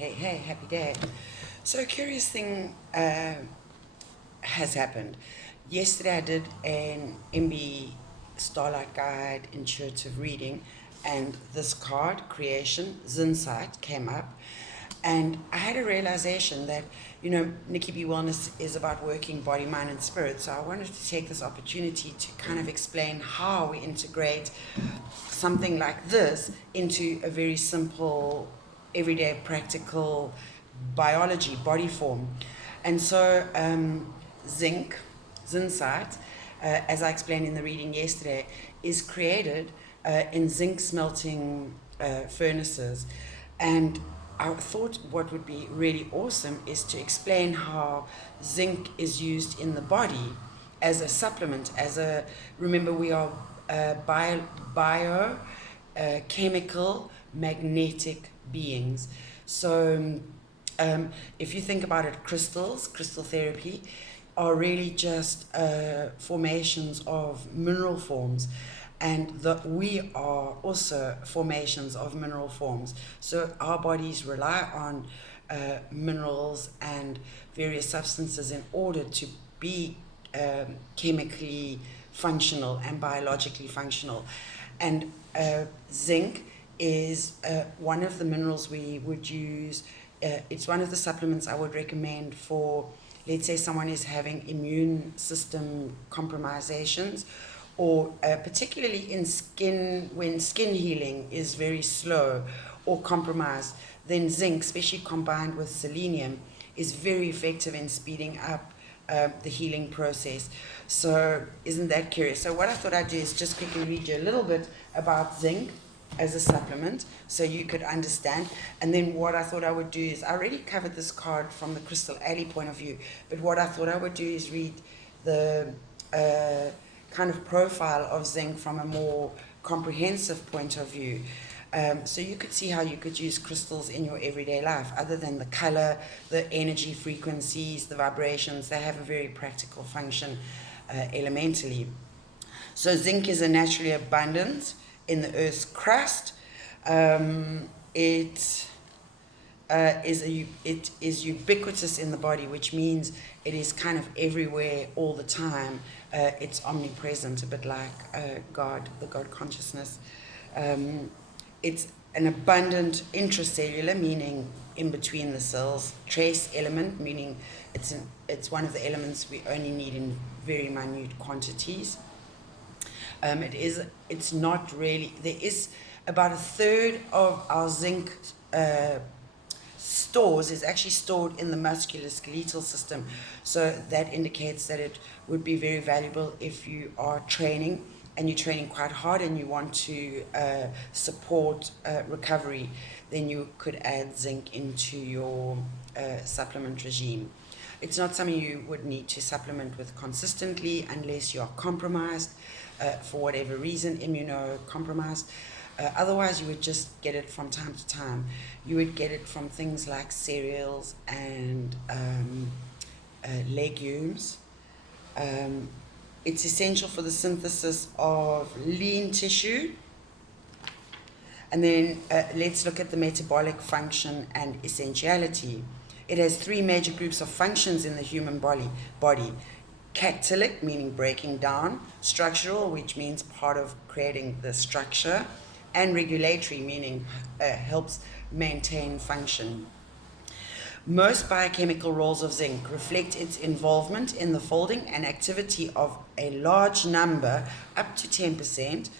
Hey, happy day. So, a curious thing has happened. Yesterday, I did an MB Starlight Guide intuitive reading, and this card, Creation, Zincite, came up. And I had a realization that, Nicci B Wellness is about working body, mind, and spirit. So, I wanted to take this opportunity to kind of explain how we integrate something like this into a very simple, everyday, practical biology, body form. And so, zinc, zincite, as I explained in the reading yesterday, is created in zinc smelting furnaces. And I thought what would be really awesome is to explain how zinc is used in the body as a supplement, remember, we are bio chemical, magnetic beings. So, if you think about it, crystal therapy, are really just formations of mineral forms, and that we are also formations of mineral forms. So our bodies rely on minerals and various substances in order to be chemically functional and biologically functional. And zinc is one of the minerals we would use. It's one of the supplements I would recommend for, let's say, someone is having immune system compromisations, or particularly in skin, when skin healing is very slow or compromised, then zinc, especially combined with selenium, is very effective in speeding up the healing process. So isn't that curious? So what I thought I'd do is just quickly read you a little bit about zinc as a supplement so you could understand. And then what I thought I would do is, I already covered this card from the Crystal Alley point of view, but what I thought I would do is read the kind of profile of zinc from a more comprehensive point of view. So you could see how you could use crystals in your everyday life. Other than the color, the energy frequencies, the vibrations, they have a very practical function elementally. So zinc is a naturally abundant in the Earth's crust. It is ubiquitous in the body, which means it is kind of everywhere all the time. It's omnipresent, a bit like God, the God consciousness. It's an abundant intracellular, meaning in between the cells. Trace element, meaning it's one of the elements we only need in very minute quantities. It's not really, there is about a third of our zinc stores is actually stored in the musculoskeletal system. So that indicates that it would be very valuable if you are training and you're training quite hard and you want to support recovery, then you could add zinc into your supplement regime. It's not something you would need to supplement with consistently unless you are compromised for whatever reason, immunocompromised. Otherwise, you would just get it from time to time. You would get it from things like cereals and legumes. It's essential for the synthesis of lean tissue. And then let's look at the metabolic function and essentiality. It has three major groups of functions in the human body. Catalytic, meaning breaking down; structural, which means part of creating the structure; and regulatory, meaning helps maintain function. Most biochemical roles of zinc reflect its involvement in the folding and activity of a large number, up to 10%,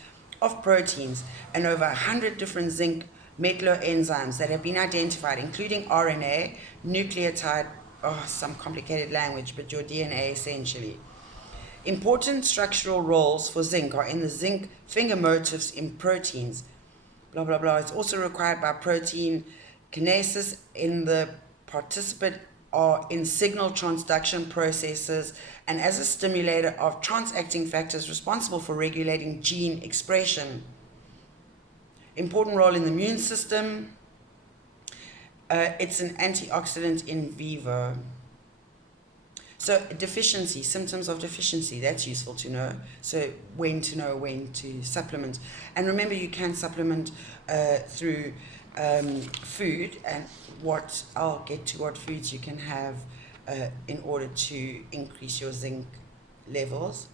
of proteins, and over 100 different zinc metalloenzymes that have been identified, including RNA, nucleotide, some complicated language, but your DNA essentially. Important structural roles for zinc are in the zinc finger motifs in proteins, blah, blah, blah. It's also required by protein kinases in the participant or in signal transduction processes, and as a stimulator of transacting factors responsible for regulating gene expression. Important role in the immune system. It's an antioxidant in vivo. So deficiency, symptoms of deficiency, that's useful to know. So when to know when to supplement. And remember, you can supplement through food, and what I'll get to what foods you can have in order to increase your zinc levels.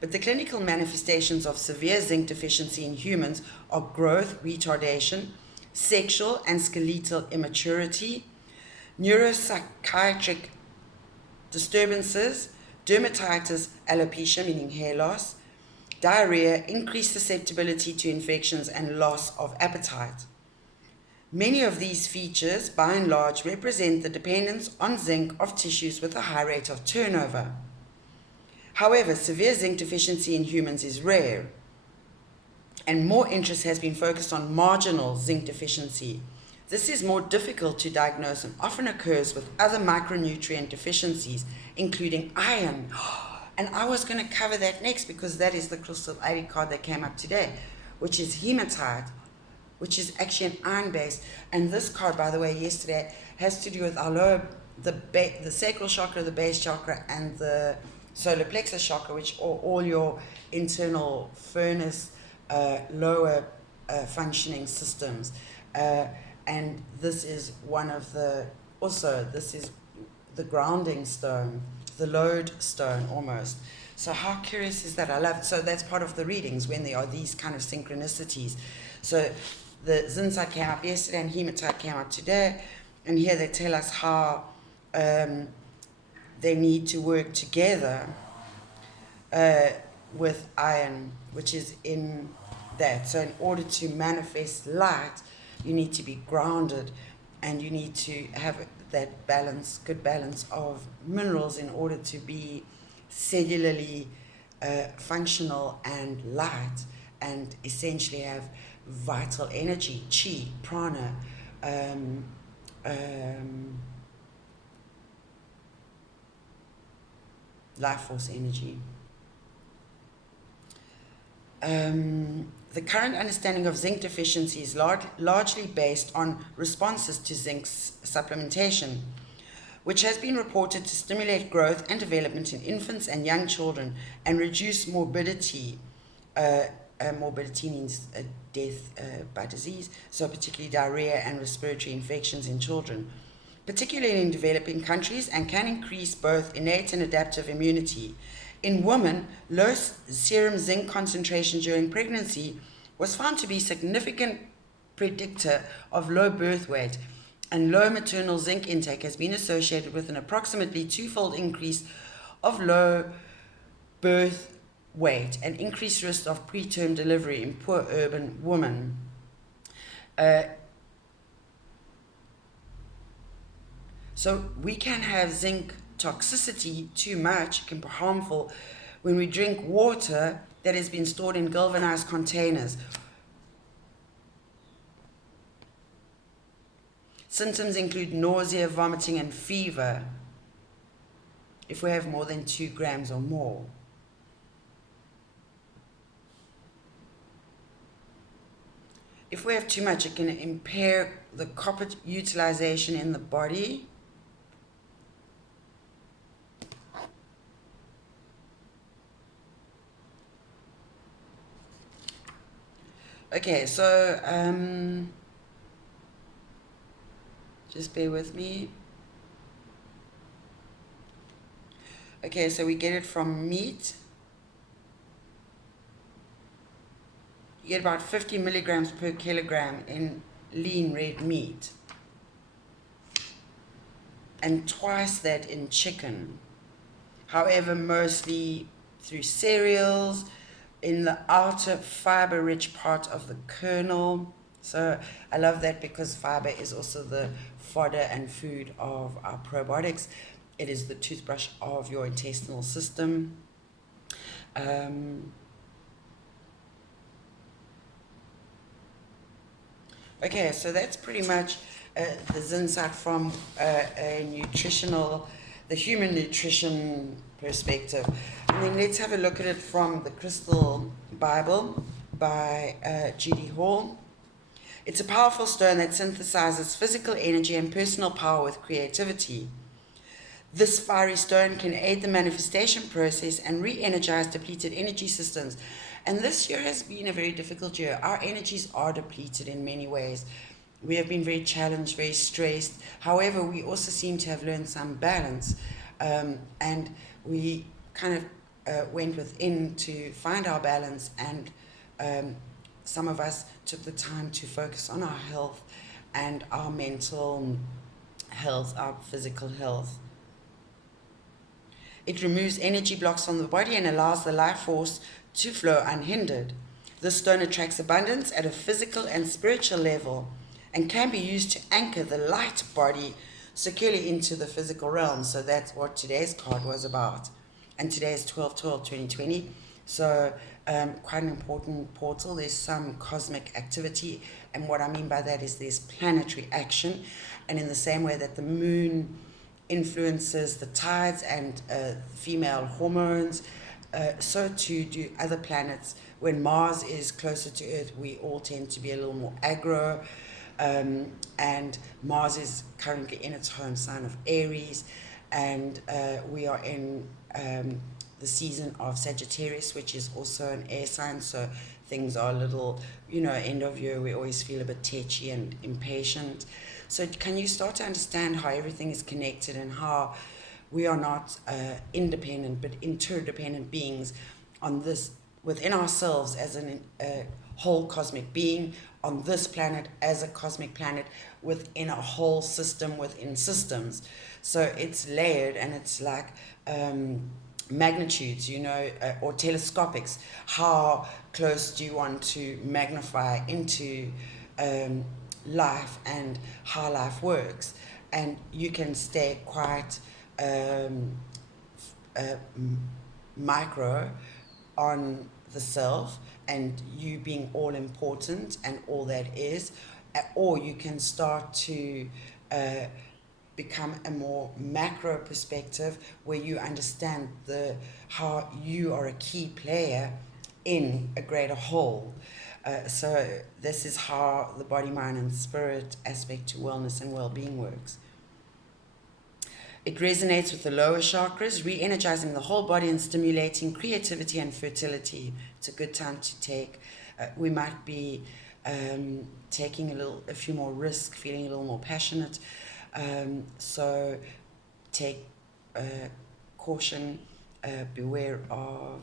But the clinical manifestations of severe zinc deficiency in humans are growth retardation, sexual and skeletal immaturity, neuropsychiatric disturbances, dermatitis, alopecia, meaning hair loss, diarrhea, increased susceptibility to infections, and loss of appetite. Many of these features, by and large, represent the dependence on zinc of tissues with a high rate of turnover. However, severe zinc deficiency in humans is rare, and more interest has been focused on marginal zinc deficiency. This is more difficult to diagnose and often occurs with other micronutrient deficiencies, including iron. And I was going to cover that next because that is the crystal ID card that came up today, which is hematite, which is actually an iron base. And this card, by the way, yesterday has to do with our lower, the sacral chakra, the base chakra, and the solar plexus chakra, which are all your internal furnace, lower functioning systems. And this is one of the, also, this is the grounding stone, the lode stone almost. So how curious is that? I love it. So that's part of the readings when there are these kind of synchronicities. So the zincite came up yesterday and hematite came up today. And here they tell us how they need to work together with iron, which is in that. So in order to manifest light, you need to be grounded, and you need to have that balance, good balance of minerals in order to be cellularly functional and light, and essentially have vital energy, chi, prana, life force energy. The current understanding of zinc deficiency is largely based on responses to zinc supplementation, which has been reported to stimulate growth and development in infants and young children and reduce morbidity. Morbidity means death by disease, so particularly diarrhea and respiratory infections in children, particularly in developing countries, and can increase both innate and adaptive immunity. In women, low serum zinc concentration during pregnancy was found to be a significant predictor of low birth weight, and low maternal zinc intake has been associated with an approximately twofold increase of low birth weight and increased risk of preterm delivery in poor urban women. So we can have zinc toxicity too much, can be harmful when we drink water that has been stored in galvanized containers. Symptoms include nausea, vomiting, and fever if we have more than 2 grams or more. If we have too much, it can impair the copper utilization in the body. Okay, so just bear with me. Okay, so we get it from meat. You get about 50 milligrams per kilogram in lean red meat, and twice that in chicken. However, mostly through cereals, in the outer fiber-rich part of the kernel. So I love that because fiber is also the fodder and food of our probiotics. It is the toothbrush of your intestinal system. Okay, so that's pretty much the zincite from a nutritional, the human nutrition perspective. And then let's have a look at it from the Crystal Bible by Judy Hall. It's a powerful stone that synthesizes physical energy and personal power with creativity. This fiery stone can aid the manifestation process and re-energize depleted energy systems. And this year has been a very difficult year. Our energies are depleted in many ways. We have been very challenged, very stressed. However, we also seem to have learned some balance, and we kind of went within to find our balance, and some of us took the time to focus on our health and our mental health, our physical health. It removes energy blocks from the body and allows the life force to flow unhindered. This stone attracts abundance at a physical and spiritual level and can be used to anchor the light body securely into the physical realm. So that's what today's card was about. And today is 12/12/2020. So quite an important portal. There's some cosmic activity. And what I mean by that is there's planetary action. And in the same way that the moon influences the tides and female hormones, so too do other planets. When Mars is closer to Earth, we all tend to be a little more aggro. And Mars is currently in its home sign of Aries, and we are in the season of Sagittarius, which is also an air sign, so things are a little, end of year, we always feel a bit tetchy and impatient. So can you start to understand how everything is connected and how we are not independent but interdependent beings on this, within ourselves as a whole cosmic being, on this planet as a cosmic planet, within a whole system within systems. So it's layered, and it's like magnitudes, or telescopics. How close do you want to magnify into life and how life works? And you can stay quite micro on the self and you being all important and all that is, or you can start to become a more macro perspective where you understand how you are a key player in a greater whole. So this is how the body, mind and spirit aspect to wellness and well-being works. It resonates with the lower chakras, re-energizing the whole body and stimulating creativity and fertility. It's a good time to take. We might be taking a few more risks, feeling a little more passionate. So take caution, beware of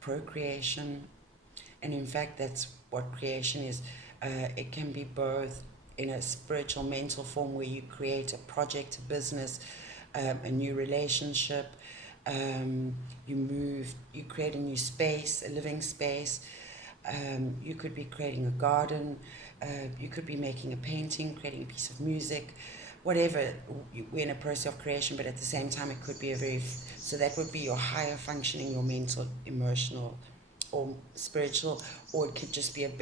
procreation. And in fact, that's what creation is. It can be both in a spiritual, mental form where you create a project, a business, a new relationship. You create a new space, a living space. You could be creating a garden. You could be making a painting, creating a piece of music, whatever. We're in a process of creation, but at the same time, it could be so that would be your higher functioning, your mental, emotional, or spiritual, or it could just be a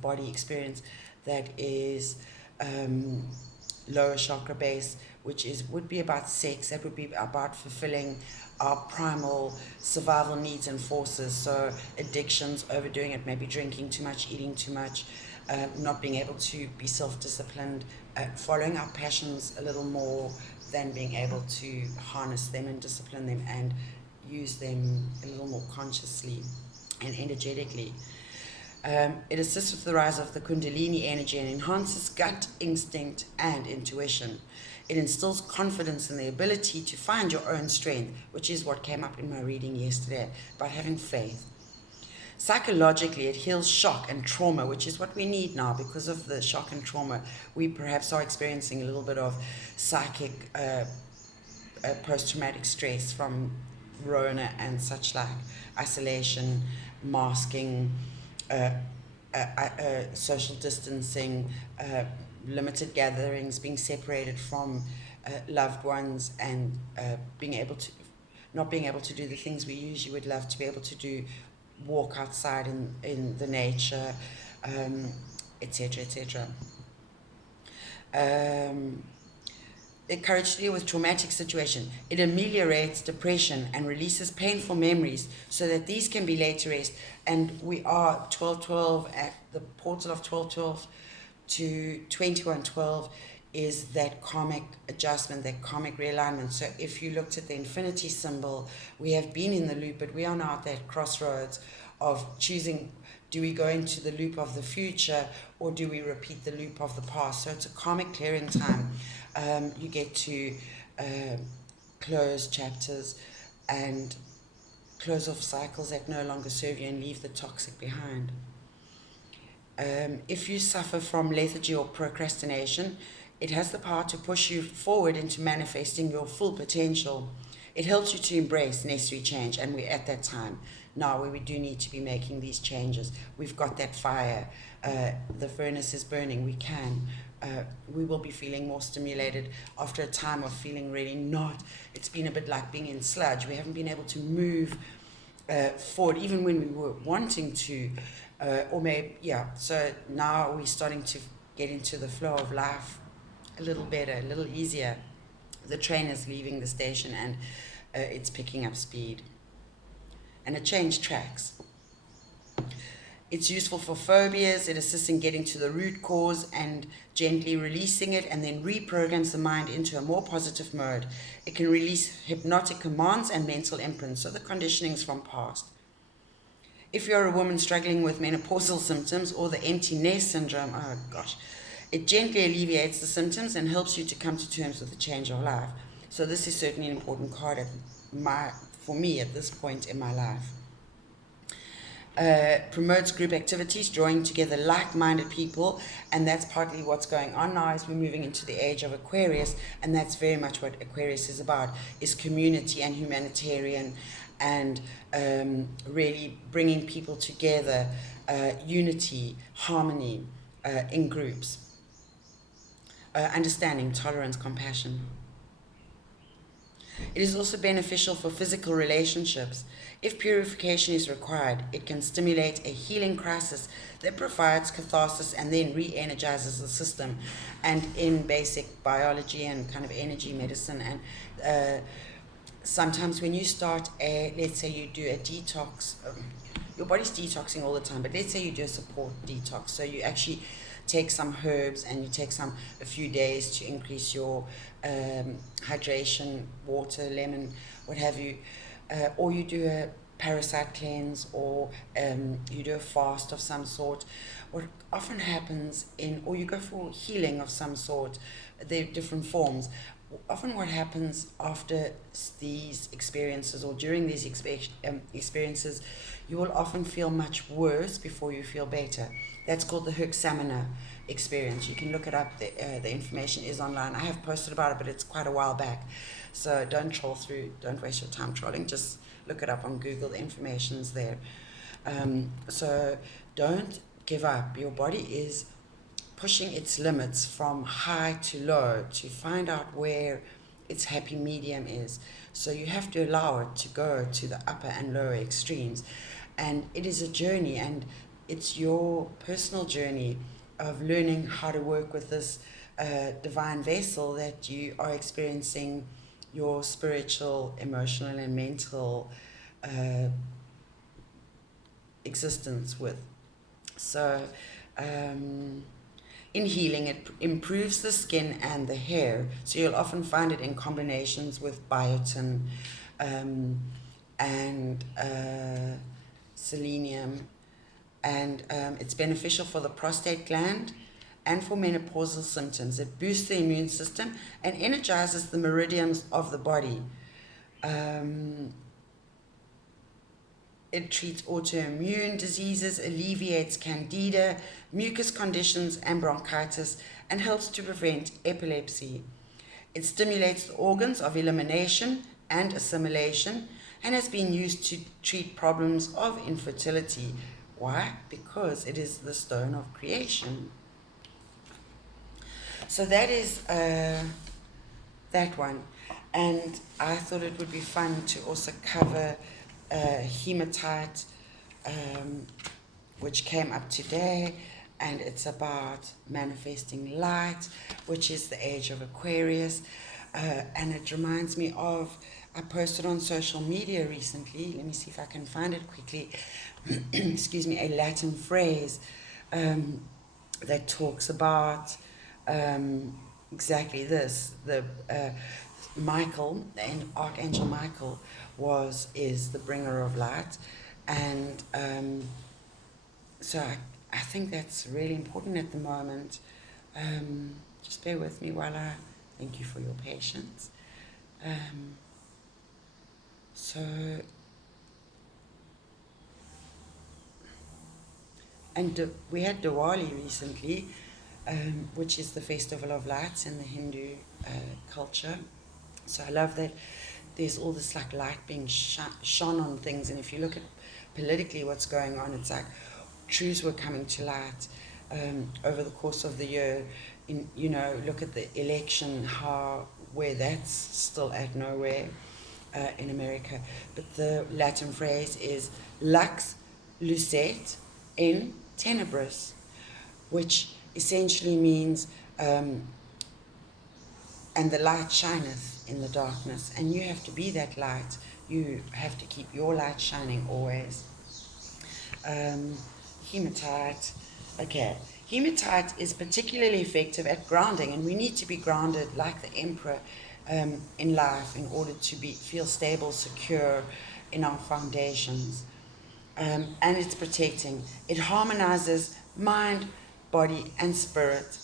body experience that is lower chakra base, which would be about sex. That would be about fulfilling our primal survival needs and forces. So addictions, overdoing it, maybe drinking too much, eating too much, not being able to be self-disciplined, following our passions a little more than being able to harness them and discipline them and use them a little more consciously and energetically. It assists with the rise of the Kundalini energy and enhances gut instinct and intuition. It instills confidence in the ability to find your own strength, which is what came up in my reading yesterday, about having faith. Psychologically, it heals shock and trauma, which is what we need now because of the shock and trauma. We perhaps are experiencing a little bit of psychic post-traumatic stress from Rona and such like, isolation, masking, social distancing, limited gatherings, being separated from loved ones, and not being able to do the things we usually would love to be able to do, walk outside in the nature, etc., etc. Encouraged to deal with traumatic situation. It ameliorates depression and releases painful memories so that these can be laid to rest. And we are 12/12 at the portal of 12/12 to 21/12 is that karmic adjustment, that karmic realignment. So if you looked at the infinity symbol, we have been in the loop, but we are now at that crossroads of choosing Do we go into the loop of the future, or do we repeat the loop of the past? So it's a karmic clearing time. You get to close chapters and close off cycles that no longer serve you and leave the toxic behind. If you suffer from lethargy or procrastination, it has the power to push you forward into manifesting your full potential. It helps you to embrace necessary change, and we're at that time now where we do need to be making these changes. We've got that fire. The furnace is burning. We can. We will be feeling more stimulated after a time of feeling really not. It's been a bit like being in sludge. We haven't been able to move forward, even when we were wanting to. Or maybe, yeah, so now we're starting to get into the flow of life a little better, a little easier. The train is leaving the station and it's picking up speed. And it changed tracks. It's useful for phobias. It assists in getting to the root cause and gently releasing it, and then reprograms the mind into a more positive mode. It can release hypnotic commands and mental imprints, so the conditionings from past. If you're a woman struggling with menopausal symptoms or the empty nest syndrome, oh gosh, it gently alleviates the symptoms and helps you to come to terms with the change of life. So this is certainly an important card for me at this point in my life. Promotes group activities, drawing together like-minded people, and that's partly what's going on now as we're moving into the age of Aquarius, and that's very much what Aquarius is about, is community and humanitarian, and really bringing people together, unity, harmony in groups, understanding, tolerance, compassion. It is also beneficial for physical relationships. If purification is required, it can stimulate a healing crisis that provides catharsis and then re-energizes the system. And in basic biology and kind of energy medicine, and sometimes when you start let's say you do a detox, your body's detoxing all the time, but let's say you do a support detox, so you actually take some herbs and you take a few days to increase your hydration, water, lemon, what have you, or you do a parasite cleanse, or you do a fast of some sort. What often happens or you go for healing of some sort, there are different forms. Often what happens after these experiences or during these experiences, you will often feel much worse before you feel better. That's called the Herxheimer experience. You can look it up. The information is online. I have posted about it, but it's quite a while back. So don't troll through. Don't waste your time trolling. Just look it up on Google. The information's there. So don't give up. Your body is pushing its limits from high to low to find out where its happy medium is. So you have to allow it to go to the upper and lower extremes. And it is a journey, and it's your personal journey of learning how to work with this divine vessel that you are experiencing your spiritual, emotional, and mental existence with. So in healing, it improves the skin and the hair. So you'll often find it in combinations with biotin and selenium. And it's beneficial for the prostate gland and for menopausal symptoms. It boosts the immune system and energizes the meridians of the body. It treats autoimmune diseases, alleviates candida, mucus conditions, and bronchitis, and helps to prevent epilepsy. It stimulates the organs of elimination and assimilation, and has been used to treat problems of infertility. Why? Because it is the stone of creation. So that is that one. And I thought it would be fun to also cover hematite, which came up today, and it's about manifesting light, which is the age of Aquarius. And it reminds me of, I posted on social media recently, let me see if I can find it quickly, excuse me, a Latin phrase that talks about exactly this. The Michael, and Archangel Michael, is the bringer of light, and So I think that's really important at the moment. Just bear with me while I thank you for your patience. Um, so, and we had Diwali recently, which is the festival of lights in the Hindu culture. So I love that there's all this like light being shone on things, and if you look at politically what's going on, it's like truths were coming to light over the course of the year. Look at the election, how where that's still at nowhere in America. But the Latin phrase is lux lucet in tenebris, which essentially means and the light shineth in the darkness, and you have to be that light. You have to keep your light shining always. Hematite. Okay. Hematite is particularly effective at grounding, and we need to be grounded like the emperor in life in order to feel stable, secure in our foundations. And it's protecting. It harmonizes mind, body, and spirit.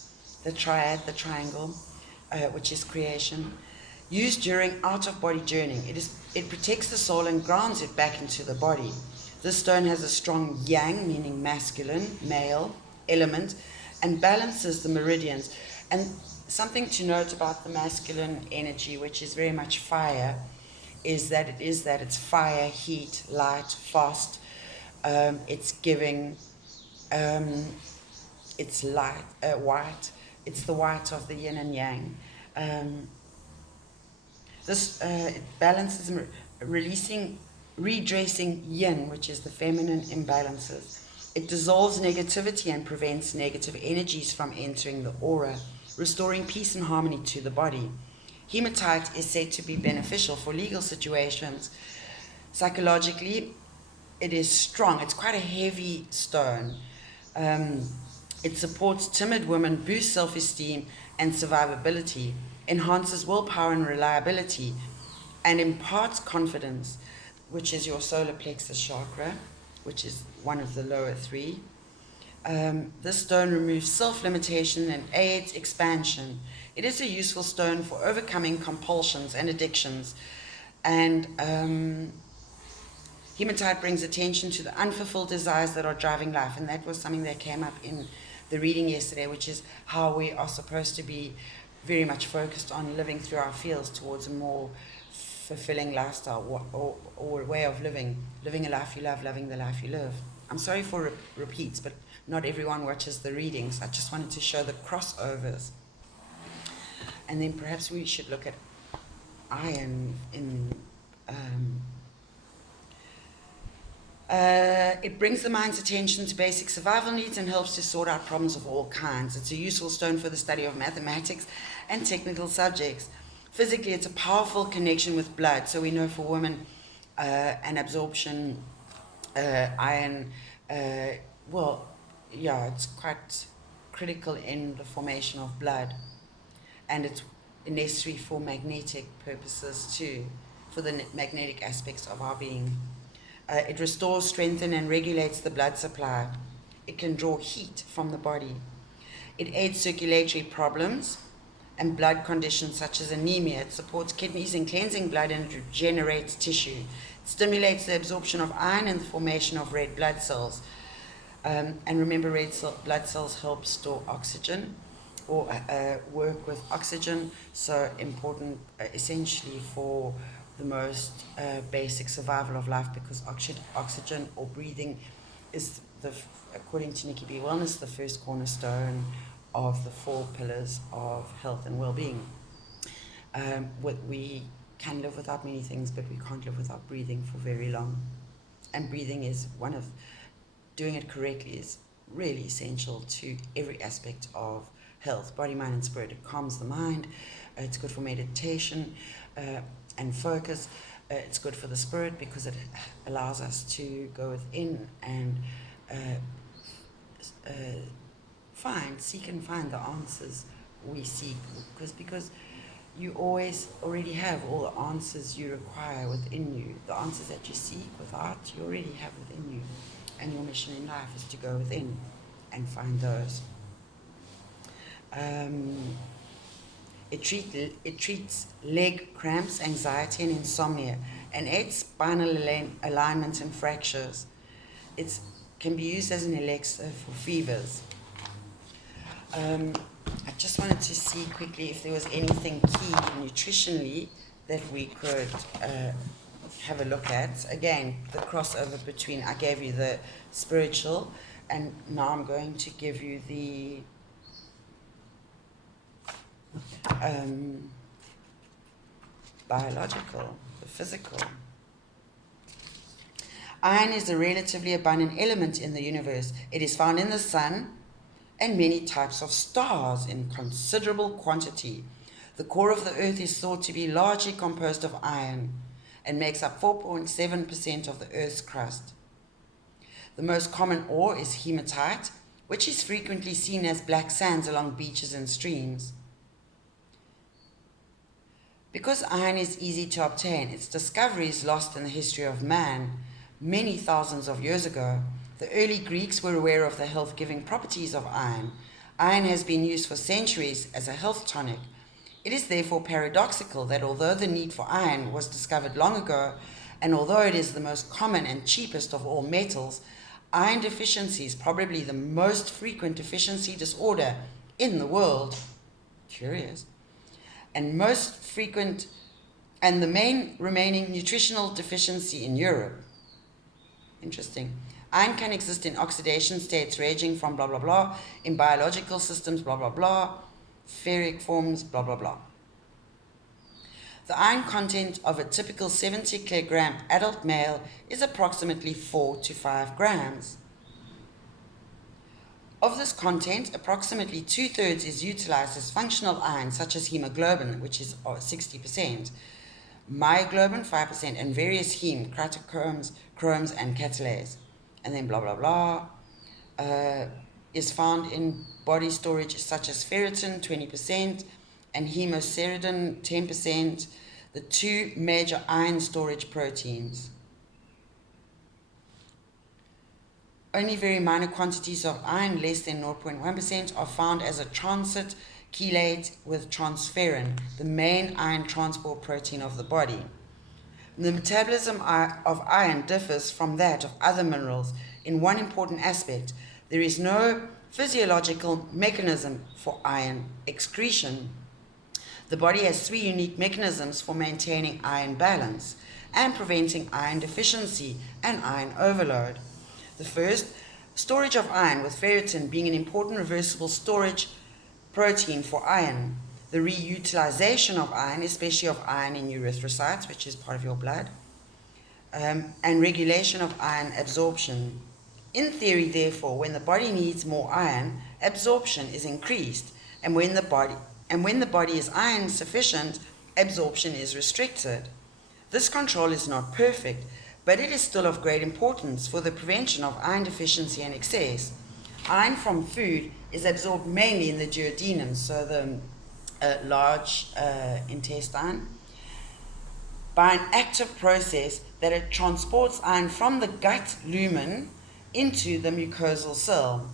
The triad, the triangle, which is creation. Used during out-of-body journeying, it protects the soul and grounds it back into the body. This stone has a strong yang, meaning masculine, male, element, and balances the meridians. And something to note about the masculine energy, which is very much fire, is that it's fire, heat, light, fast. It's giving, it's light, white. It's the white of the yin and yang. It balances, releasing, redressing yin, which is the feminine imbalances. It dissolves negativity and prevents negative energies from entering the aura, restoring peace and harmony to the body. Hematite is said to be beneficial for legal situations. Psychologically, it is strong. It's quite a heavy stone. It supports timid women, boosts self-esteem and survivability, enhances willpower and reliability, and imparts confidence, which is your solar plexus chakra, which is one of the lower three. This stone removes self-limitation and aids expansion. It is a useful stone for overcoming compulsions and addictions. And hematite brings attention to the unfulfilled desires that are driving life. And that was something that came up in the reading yesterday, which is how we are supposed to be very much focused on living through our fields towards a more fulfilling lifestyle or way of living a life you love, loving the life you live. I'm sorry for repeats, but not everyone watches the readings. I just wanted to show the crossovers. And then perhaps we should look at iron in it brings the mind's attention to basic survival needs and helps to sort out problems of all kinds. It's a useful stone for the study of mathematics and technical subjects. Physically, it's a powerful connection with blood. So we know for women, an absorption, iron, it's quite critical in the formation of blood. And it's necessary for magnetic purposes too, for the magnetic aspects of our being. It restores, strengthens, and regulates the blood supply. It can draw heat from the body. It aids circulatory problems and blood conditions such as anemia. It supports kidneys in cleansing blood and regenerates tissue. It stimulates the absorption of iron and the formation of red blood cells. And remember, blood cells help store oxygen or work with oxygen, so important essentially for the most basic survival of life, because oxygen or breathing is, according to Nicci B Wellness, the first cornerstone of the 4 pillars of health and well-being. We can live without many things, but we can't live without breathing for very long. And breathing is doing it correctly is really essential to every aspect of health, body, mind, and spirit. It calms the mind. It's good for meditation and focus. It's good for the spirit because it allows us to go within and seek and find the answers we seek. Because you already have all the answers you require within you. The answers that you seek without, you already have within you. And your mission in life is to go within and find those. It treats leg cramps, anxiety, and insomnia, and aids spinal alignment and fractures. It can be used as an elixir for fevers. I just wanted to see quickly if there was anything key nutritionally that we could have a look at. Again, the crossover between, I gave you the spiritual, and now I'm going to give you the biological, the physical. Iron is a relatively abundant element in the universe. It is found in the sun and many types of stars in considerable quantity. The core of the earth is thought to be largely composed of iron and makes up 4.7% of the earth's crust. The most common ore is hematite, which is frequently seen as black sands along beaches and streams. Because iron is easy to obtain, its discovery is lost in the history of man. Many thousands of years ago, the early Greeks were aware of the health-giving properties of iron. Iron has been used for centuries as a health tonic. It is therefore paradoxical that although the need for iron was discovered long ago, and although it is the most common and cheapest of all metals, iron deficiency is probably the most frequent deficiency disorder in the world. Curious. And most frequent, and the main remaining nutritional deficiency in Europe. Interesting. Iron can exist in oxidation states ranging from blah blah blah, in biological systems blah blah blah, ferric forms blah blah blah. The iron content of a typical 70 kilogram adult male is approximately 4 to 5 grams. Of this content, approximately 2/3 is utilized as functional iron, such as hemoglobin, which is 60%, myoglobin 5%, and various heme, chromosomes, chromes, and catalase. And then blah blah blah is found in body storage such as ferritin 20% and hemosiderin 10%, the two major iron storage proteins. Only very minor quantities of iron, less than 0.1%, are found as a transit chelate with transferrin, the main iron transport protein of the body. The metabolism of iron differs from that of other minerals in one important aspect. There is no physiological mechanism for iron excretion. The body has 3 unique mechanisms for maintaining iron balance and preventing iron deficiency and iron overload. The first, storage of iron, with ferritin being an important reversible storage protein for iron. The reutilization of iron, especially of iron in erythrocytes, which is part of your blood, and regulation of iron absorption. In theory, therefore, when the body needs more iron, absorption is increased, and when the body is iron sufficient, absorption is restricted. This control is not perfect, but it is still of great importance for the prevention of iron deficiency and excess. Iron from food is absorbed mainly in the duodenum, so the large intestine, by an active process that it transports iron from the gut lumen into the mucosal cell.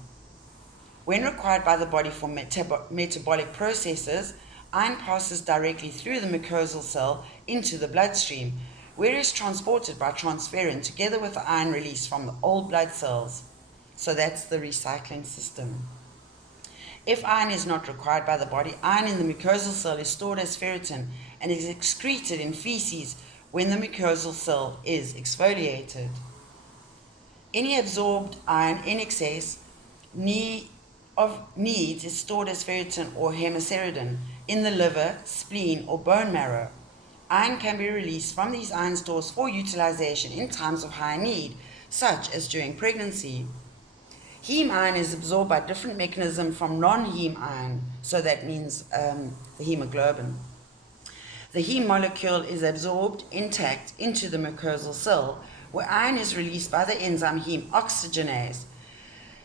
When required by the body for metabolic processes, iron passes directly through the mucosal cell into the bloodstream, where it is transported by transferrin together with the iron released from the old blood cells. So that's the recycling system. If iron is not required by the body, iron in the mucosal cell is stored as ferritin and is excreted in feces when the mucosal cell is exfoliated. Any absorbed iron in excess needs is stored as ferritin or hemosiderin in the liver, spleen, or bone marrow. Iron can be released from these iron stores for utilization in times of high need, such as during pregnancy. Heme iron is absorbed by different mechanisms from non-heme iron, so that means the hemoglobin. The heme molecule is absorbed intact into the mucosal cell, where iron is released by the enzyme heme oxygenase.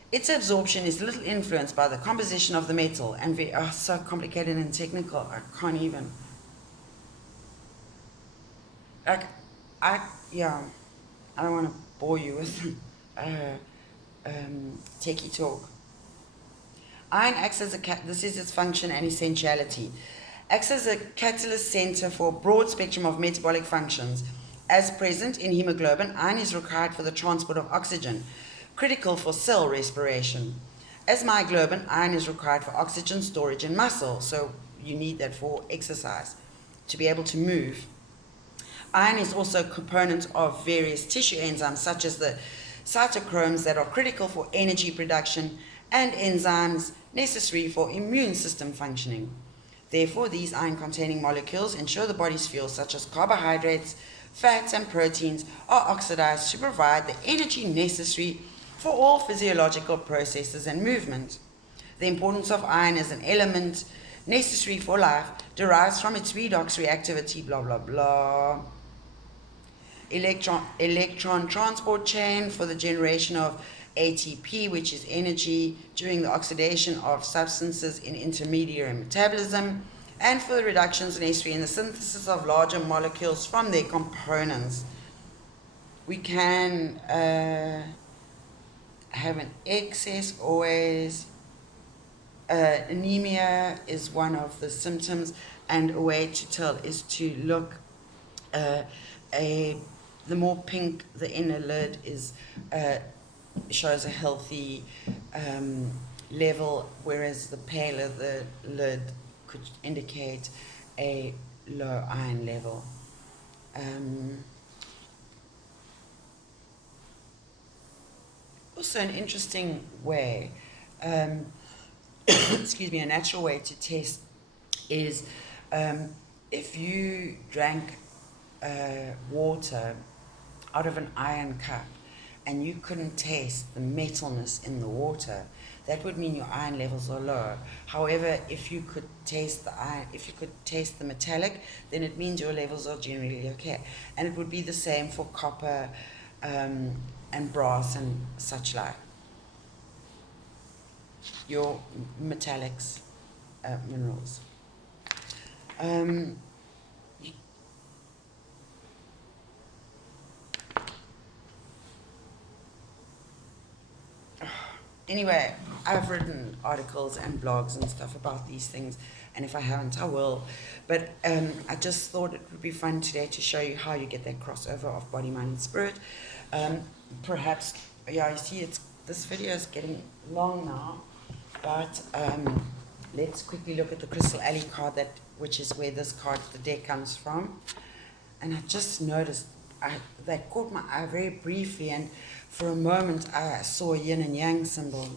Its absorption is little influenced by the composition of the metal, and we are so complicated and technical, I can't even. I don't want to bore you with techie talk. Iron acts as this is its function and essentiality. Acts as a catalyst center for a broad spectrum of metabolic functions. As present in hemoglobin, iron is required for the transport of oxygen, critical for cell respiration. As myoglobin, iron is required for oxygen storage in muscle, so you need that for exercise, to be able to move. Iron is also a component of various tissue enzymes, such as the cytochromes that are critical for energy production and enzymes necessary for immune system functioning. Therefore, these iron-containing molecules ensure the body's fuels, such as carbohydrates, fats, and proteins, are oxidized to provide the energy necessary for all physiological processes and movement. The importance of iron as an element necessary for life derives from its redox reactivity, blah, blah, blah. Electron transport chain for the generation of ATP, which is energy during the oxidation of substances in intermediary metabolism, and for the reductions necessary in the synthesis of larger molecules from their components. We can have an excess always. Anemia is one of the symptoms, and a way to tell is to look the more pink the inner lid is, shows a healthy level, whereas the paler the lid could indicate a low iron level. Also, an interesting way, excuse me, a natural way to test is if you drank water out of an iron cup and you couldn't taste the metalness in the water, that would mean your iron levels are low. However, if you could taste the iron, if you could taste the metallic, then it means your levels are generally okay. And it would be the same for copper and brass and such like. Your metallics, minerals. Anyway, I've written articles and blogs and stuff about these things, and if I haven't, I will. But I just thought it would be fun today to show you how you get that crossover of body, mind, and spirit. Perhaps, yeah, you see, this video is getting long now, but let's quickly look at the Crystal Alley card, which is where this card, the deck, comes from. And I just noticed that caught my eye very briefly, and for a moment I saw a yin and yang symbol.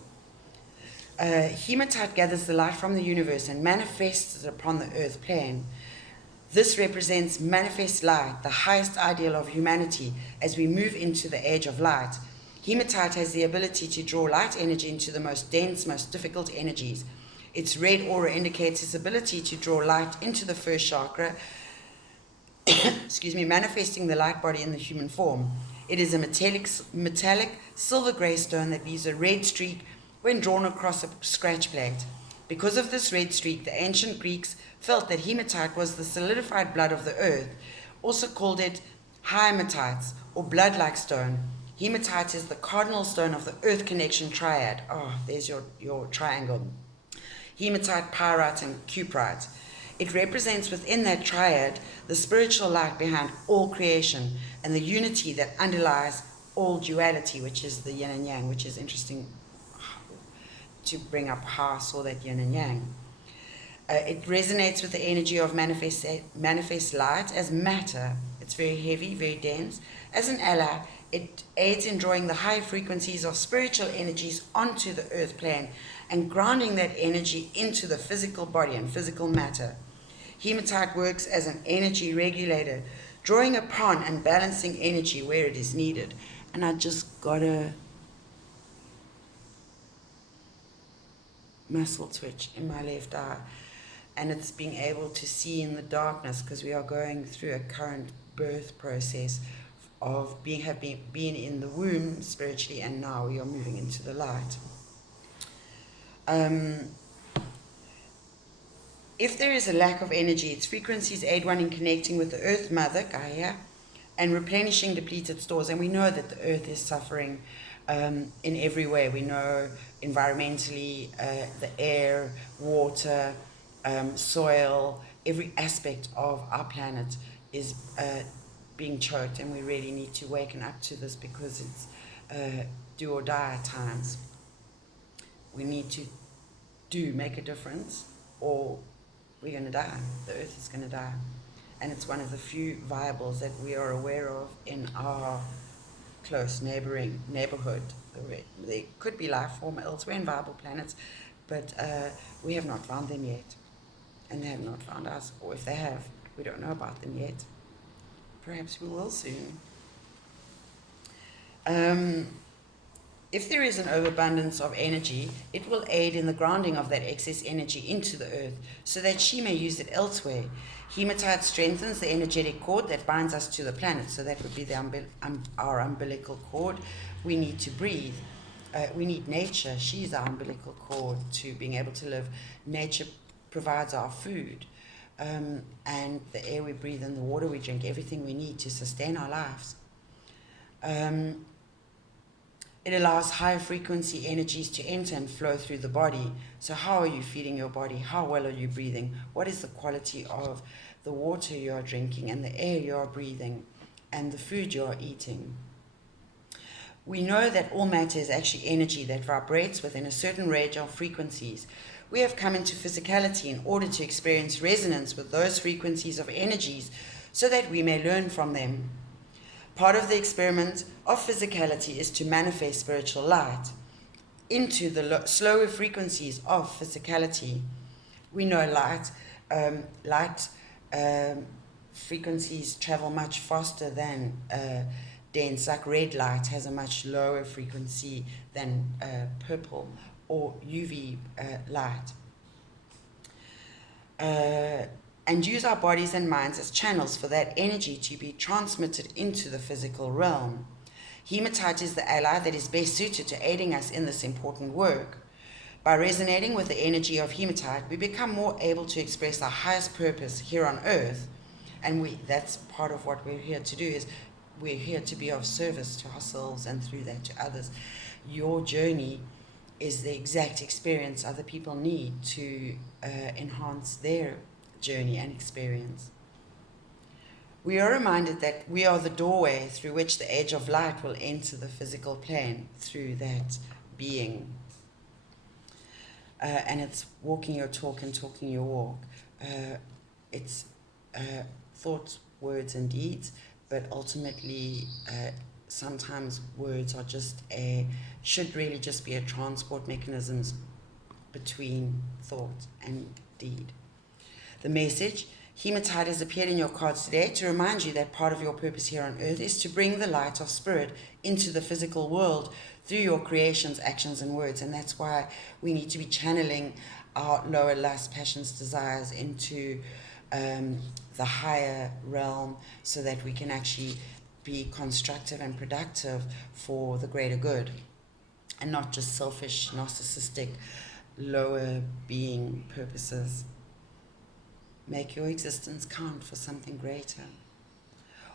Hematite gathers the light from the universe and manifests it upon the earth plane. This represents manifest light, the highest ideal of humanity as we move into the age of light. Hematite has the ability to draw light energy into the most dense, most difficult energies. Its red aura indicates its ability to draw light into the first chakra, manifesting the light body in the human form. It is a metallic silver grey stone that leaves a red streak when drawn across a scratch plate. Because of this red streak, the ancient Greeks felt that hematite was the solidified blood of the earth, also called it hymatites, or blood-like stone. Hematite is the cardinal stone of the earth connection triad. Oh, there's your triangle. Hematite, pyrite, and cuprite. It represents within that triad the spiritual light behind all creation and the unity that underlies all duality, which is the yin and yang, which is interesting to bring up how I saw that yin and yang. It resonates with the energy of manifest light as matter. It's very heavy, very dense. As an ally, it aids in drawing the high frequencies of spiritual energies onto the earth plane and grounding that energy into the physical body and physical matter. Hematite works as an energy regulator, drawing upon and balancing energy where it is needed. And I just got a muscle twitch in my left eye, and it's being able to see in the darkness because we are going through a current birth process of being in the womb spiritually, and now we are moving into the light. If there is a lack of energy, its frequencies aid one in connecting with the Earth Mother, Gaia, and replenishing depleted stores. And we know that the Earth is suffering in every way. We know environmentally, the air, water, soil, every aspect of our planet is being choked, and we really need to waken up to this, because it's do or die at times. We need to make a difference, or we're going to die. The earth is going to die. And it's one of the few viables that we are aware of in our close neighborhood. There could be life form elsewhere in viable planets, but we have not found them yet. And they have not found us. Or if they have, we don't know about them yet. Perhaps we will soon. If there is an overabundance of energy, it will aid in the grounding of that excess energy into the earth, so that she may use it elsewhere. Hematite strengthens the energetic cord that binds us to the planet, so that would be our umbilical cord. We need to breathe. We need nature. She's our umbilical cord to being able to live. Nature provides our food, and the air we breathe and the water we drink, everything we need to sustain our lives. It allows higher frequency energies to enter and flow through the body. So how are you feeding your body? How well are you breathing? What is the quality of the water you are drinking and the air you are breathing and the food you are eating? We know that all matter is actually energy that vibrates within a certain range of frequencies. We have come into physicality in order to experience resonance with those frequencies of energies, so that we may learn from them. Part of the experiment of physicality is to manifest spiritual light into the slower frequencies of physicality. We know light frequencies travel much faster than dense, like red light has a much lower frequency than purple or UV light. And use our bodies and minds as channels for that energy to be transmitted into the physical realm. Hematite is the ally that is best suited to aiding us in this important work. By resonating with the energy of hematite, we become more able to express our highest purpose here on earth. And that's part of what we're here to do, is we're here to be of service to ourselves and through that to others. Your journey is the exact experience other people need to enhance their journey and experience. We are reminded that we are the doorway through which the age of light will enter the physical plane, through that being. And it's walking your talk and talking your walk. It's thoughts, words, and deeds, but ultimately sometimes words are should really just be a transport mechanisms between thought and deed. The message: hematite has appeared in your cards today to remind you that part of your purpose here on earth is to bring the light of spirit into the physical world through your creations, actions, and words. And that's why we need to be channeling our lower lust, passions, desires into the higher realm, so that we can actually be constructive and productive for the greater good, and not just selfish, narcissistic, lower being purposes. Make your existence count for something greater.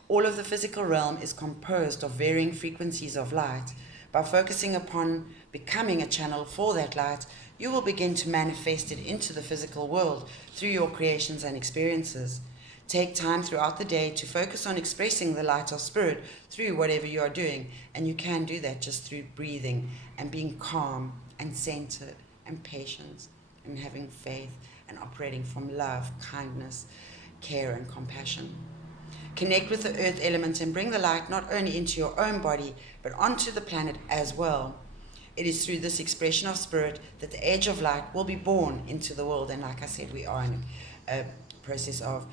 All of the physical realm is composed of varying frequencies of light. By focusing upon becoming a channel for that light, you will begin to manifest it into the physical world through your creations and experiences. Take time throughout the day to focus on expressing the light of spirit through whatever you are doing, and you can do that just through breathing and being calm and centered and patient and having faith and operating from love, kindness, care, and compassion. Connect with the earth element and bring the light not only into your own body, but onto the planet as well. It is through this expression of spirit that the age of light will be born into the world. And like I said, we are in a process of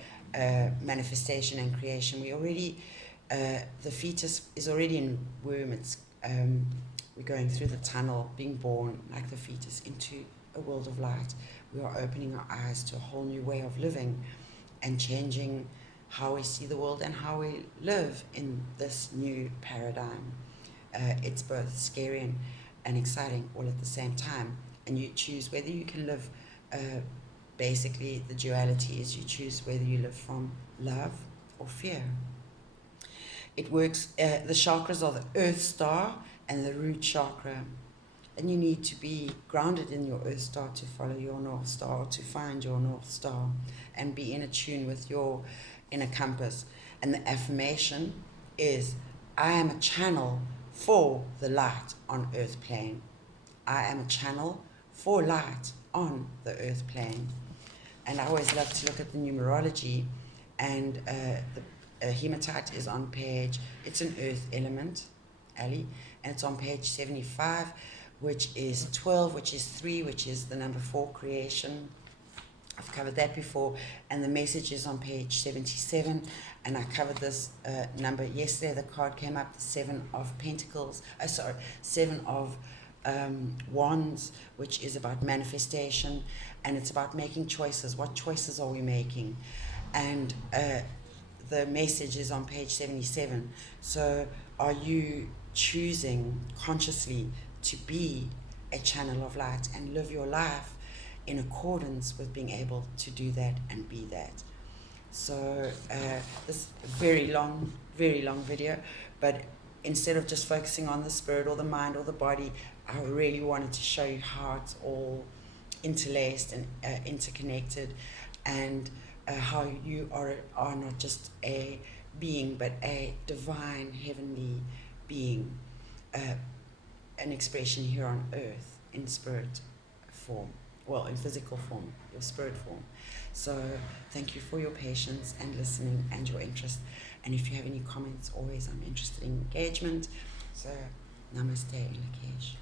manifestation and creation. We already, the fetus is already in womb. It's we're going through the tunnel, being born like the fetus into a world of light. We are opening our eyes to a whole new way of living and changing how we see the world and how we live in this new paradigm. It's both scary and exciting all at the same time. And you choose whether you can live, basically the duality is you choose whether you live from love or fear. It works, the chakras are the earth star and the root chakra. And you need to be grounded in your earth star to follow your north star, to find your north star, and be in a tune with your inner compass. And the affirmation is, I am a channel for the light on earth plane. I am a channel for light on the earth plane. And I always love to look at the numerology, and the hematite is on page, it's an earth element, Ali, and it's on page 75, which is 12, which is 3, which is the number 4, creation. I've covered that before, and the message is on page 77, and I covered this number yesterday. The card came up, the 7 of Pentacles, 7 of Wands, which is about manifestation, and it's about making choices. What choices are we making? And the message is on page 77. So are you choosing consciously to be a channel of light and live your life in accordance with being able to do that and be that? So this very long video, but instead of just focusing on the spirit or the mind or the body, I really wanted to show you how it's all interlaced and interconnected, and how you are not just a being, but a divine heavenly being, an expression here on earth in spirit form, well, in physical form, your spirit form. So thank you for your patience and listening and your interest. And if you have any comments, always I'm interested in engagement. So namaste, Lakesh.